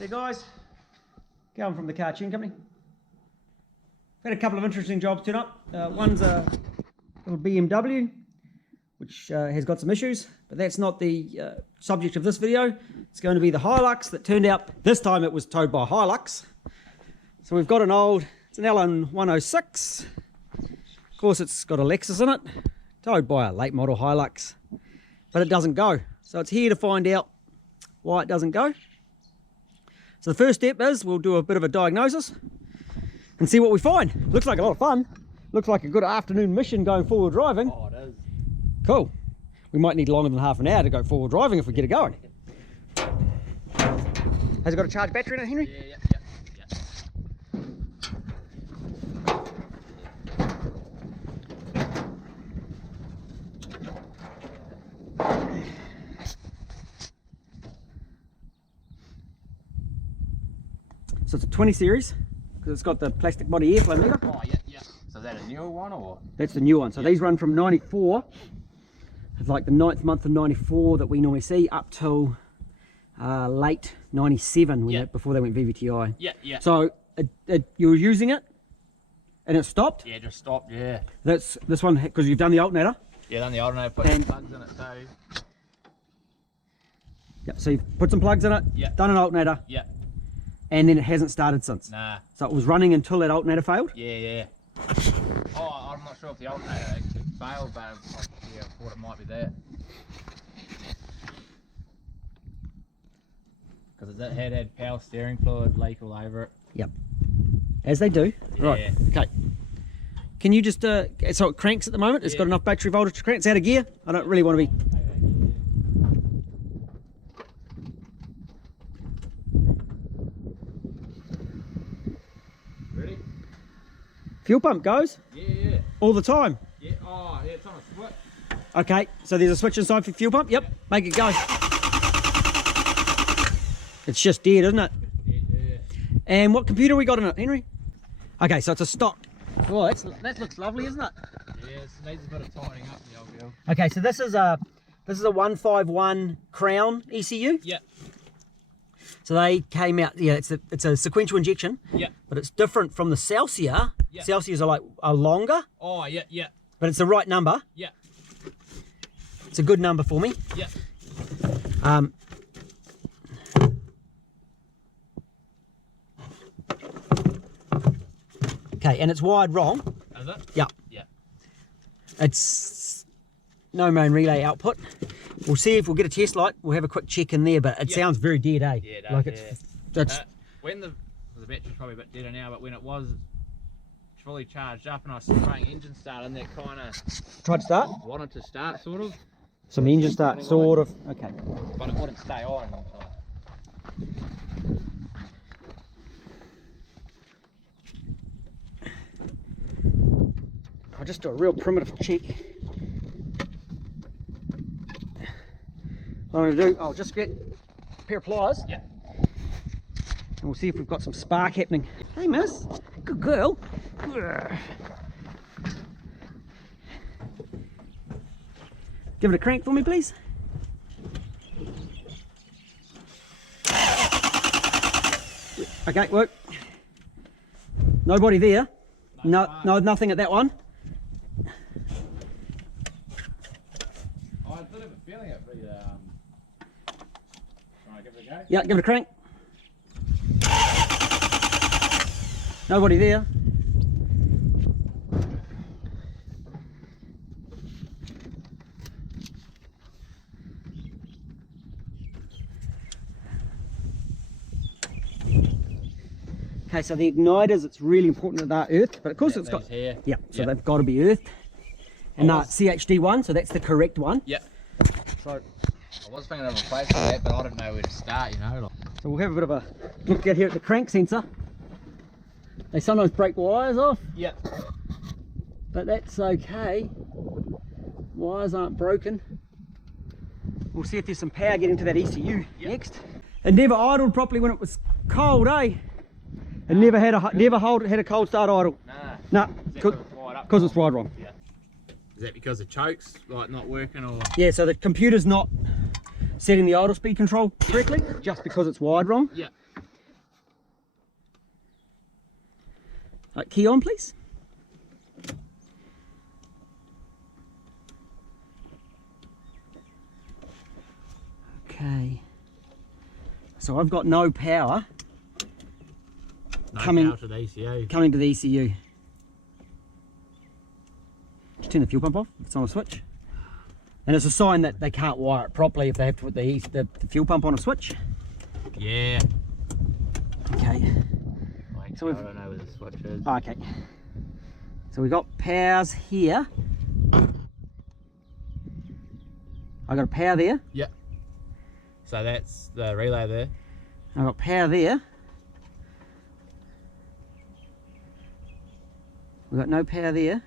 Hey guys, going from the car tune company. Had a couple of interesting jobs turn up. One's a little BMW, which has got some issues, but that's not the subject of this video. It's going to be the Hilux that turned out, this time it was towed by Hilux. So we've got it's an LN106. Of course it's got a Lexus in it, towed by a late model Hilux, but it doesn't go. So it's here to find out why it doesn't go. So the first step is we'll do a bit of a diagnosis and see what we find. Looks like a lot of fun. Looks like a good afternoon mission going forward driving. Oh, it is. Cool. We might need longer than half an hour to go forward driving if we get it going. Has it got a charged battery in it, Henry? Yeah. So it's a 20 series, because it's got the plastic body airflow meter. Oh, yeah. So is that a newer one or? That's the new one. So these run from 94. It's like the 9th month of 94 that we normally see up till late 97 before they went VVTI. Yeah. So you were using it and it stopped? Yeah, just stopped, yeah. That's this one, because you've done the alternator. Yeah, done the alternator, put some plugs in it too. Yep, so you've put some plugs in it, done an alternator. Yeah. And then it hasn't started since. Nah. So it was running until that alternator failed? Yeah. Oh, I'm not sure if the alternator actually failed, but I thought it might be that. Because it had power steering fluid leak all over it. Yep. As they do. Yeah. Right. Okay. Can you just, so it cranks at the moment? It's got enough battery voltage to crank. It's out of gear. I don't really want to be... Ready? Fuel pump goes? Yeah. All the time? Yeah, it's on a switch. Okay, so there's a switch inside for fuel pump? Yep, make it go. It's just dead, isn't it? Yeah. And what computer we got in it, Henry? Okay, so it's a stock. Oh, that looks lovely, isn't it? Yeah, it needs a bit of tightening up the old girl. Okay, so this is a 151 Crown ECU. Yeah. So they came out, it's a sequential injection. Yeah. But it's different from the Celsius. Yeah. Celsius are longer. Oh, yeah. But it's the right number. Yeah. It's a good number for me. Yeah. Okay, and it's wired wrong. Is it? Yeah. Yeah. It's no main relay output. We'll see if we'll get a test light. We'll have a quick check in there, but it sounds very dead, eh? Yeah, it does, like it's when the battery's probably a bit deader now, but when it was fully charged up and I was trying engine start and that kind of tried to start. Wanted to start sort of. Some engine start, sort of. Okay. But it wouldn't stay on. I'll just do a real primitive check. What I'm going to do, I'll just get a pair of pliers. Yeah. And we'll see if we've got some spark happening. Hey miss, good girl. Give it a crank for me, please. Okay, work. Nobody there. No, nothing at that one. I did have a feeling it'd be, Alright, give it a go? Yeah, give it a crank. Nobody there. Okay, so the igniters, it's really important that they're earthed, but of course it's got... Here. Yeah, so they've got to be earthed. And CHD1, so that's the correct one. Yeah. So I was thinking of replacing that, but I didn't know where to start, you know. So we'll have a bit of a look out here at the crank sensor. They sometimes break wires off. Yeah. But that's okay. Wires aren't broken. We'll see if there's some power getting to that ECU next. It never idled properly when it was cold, eh? It never had a cold start idle. Nah. Because it's wired wrong. Yeah. Is that because the choke's like not working or? Yeah, so the computer's not setting the idle speed control correctly, just because it's wired wrong. Yeah. Right, key on, please. Okay. So I've got no power No coming power to the ECU. coming to the ECU. Just turn the fuel pump off if it's on a switch. And it's a sign that they can't wire it properly if they have to put the fuel pump on a switch. Yeah. Okay. Like, So I don't know where the switch is. Okay. So we've got powers here. I got a power there. Yeah. So that's the relay there. I've got power there. We've got no power there.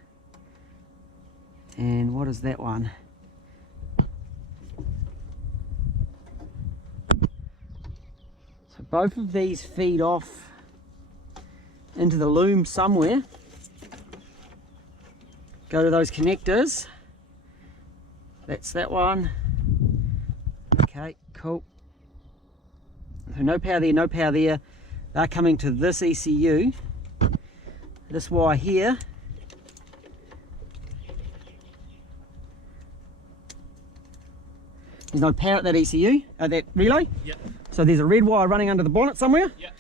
And what is that one? So both of these feed off into the loom somewhere. Go to those connectors. That's that one. Okay, cool. So no power there, no power there. They're coming to this ECU. This wire here. There's no power at that ECU, that relay. Yep. So there's a red wire running under the bonnet somewhere. Yep.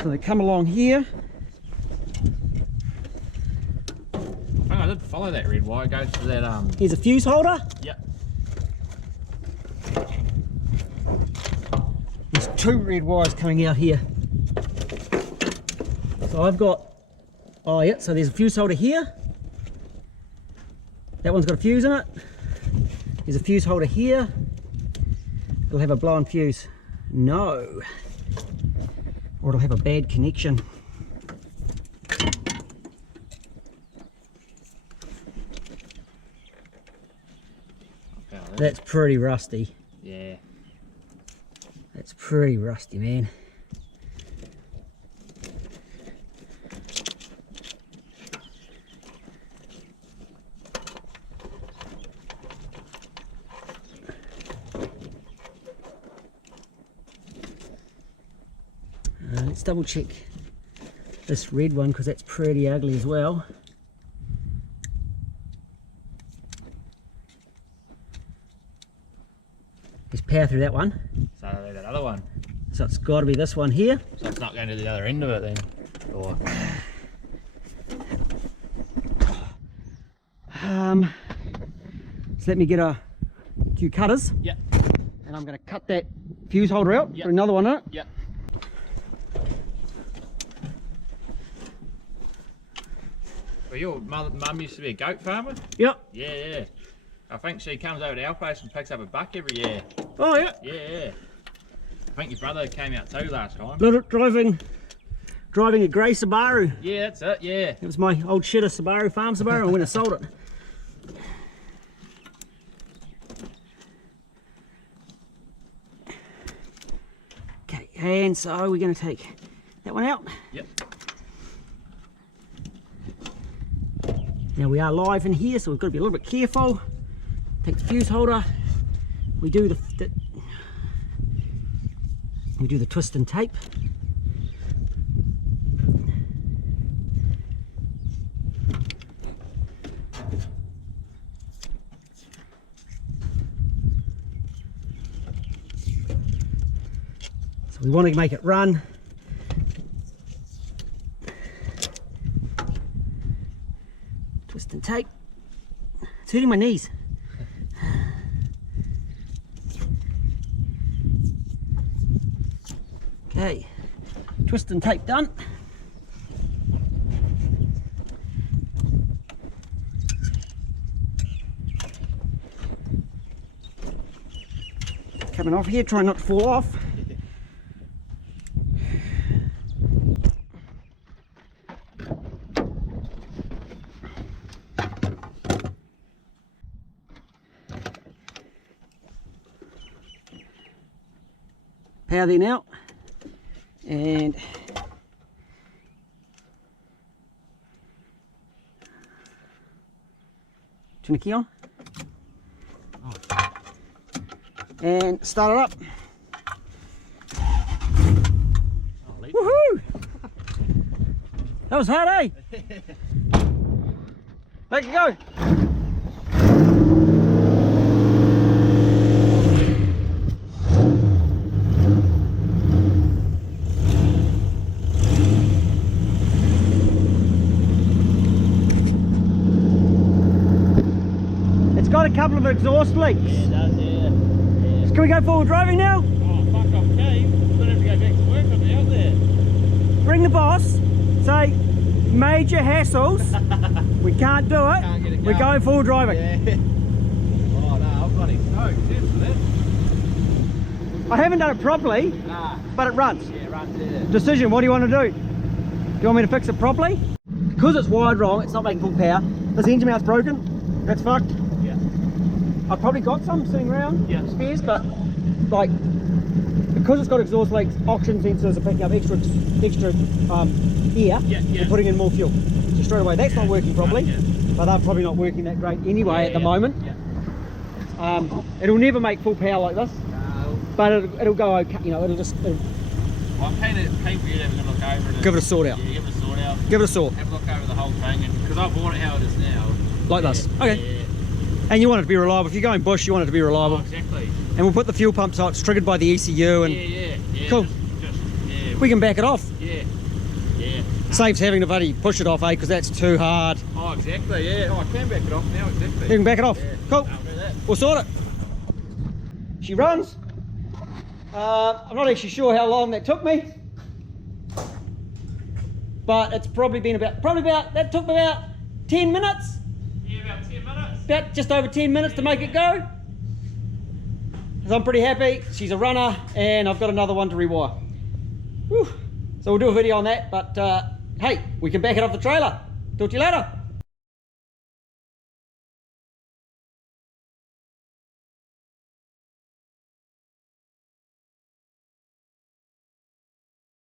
So they come along here. I did follow that red wire. It goes to that Here's a fuse holder. Yep. There's two red wires coming out here. So I've got, oh yeah, so there's a fuse holder here. That one's got a fuse in it. There's a fuse holder here. It'll have a blown fuse. No. Or it'll have a bad connection. That's pretty rusty. Yeah. That's pretty rusty, man. Let's double check this red one because that's pretty ugly as well. There's power through that one. So that other one. So it's got to be this one here. So it's not going to the other end of it then? Or... So let me get a few cutters. Yep. And I'm going to cut that fuse holder out. Yep. Put another one in it. Yep. Well, your mum used to be a goat farmer? Yep. Yeah, yeah. I think she comes over to our place and picks up a buck every year. Oh yeah. Yeah, yeah. I think your brother came out too last time. Driving a grey Subaru. Yeah, that's it, yeah. It was my old shitter Subaru, farm Subaru, and when I sold it. Okay, and so we're going to take that one out. Yep. Now we are live in here, so we've got to be a little bit careful. Take the fuse holder. We do the twist and tape. So we want to make it run. Twist and tape. It's hurting my knees. Okay, twist and tape done. Coming off here, try not to fall off. Power there now. And turn the key on. And start it up. That was hard, eh? Let it go. It's got a couple of exhaust leaks. Yeah, it does, yeah. Can we go forward driving now? Oh, fuck off, Kane. I'm gonna have to go back to work with me out there. Ring the boss, say major hassles, we can't do it, Can't get it we're going. going full driving. Yeah. Oh, no, I'm bloody stoked. Cheers for that. I haven't done it properly, Nah. but it runs. Yeah, runs there. Decision, what do you want to do? Do you want me to fix it properly? Because it's wired wrong, it's not making full power. This engine mount's broken, that's fucked. Yeah. I've probably got some sitting around, Yeah. spares, but like, because it's got exhaust leaks, oxygen sensors are picking up extra air and putting in more fuel. So straight away, that's not working properly, but they're probably not working that great anyway at the moment. Yeah. It'll never make full power like this, No. but it'll go okay, you know, it'll Well, I'm keen for you to have a look over it. give it a sort out. Yeah, give it a sort out. Give it a sort, Have a look over the whole thing, because I bought it how it is now. like this. Okay. Yeah. And you want it to be reliable. If you're going bush, you want it to be Oh, reliable. exactly. And we'll put the fuel pump so it's triggered by the ECU and Yeah. Cool. Yeah. we can back it off. Yeah. Yeah. Saves having to bloody push it off, eh? Because that's too hard. Oh, exactly. Yeah. Oh, I can back it off now. Exactly. You can back it off. Yeah. Cool. I'll do that. We'll sort it. She runs. I'm not actually sure how long that took me, but it's probably been about that took me about 10 minutes. Yeah, about 10 minutes. About just over 10 minutes to make it go. So I'm pretty happy. She's a runner, and I've got another one to rewire. Whew. So we'll do a video on that, but hey, we can back it off the trailer. Talk to you later.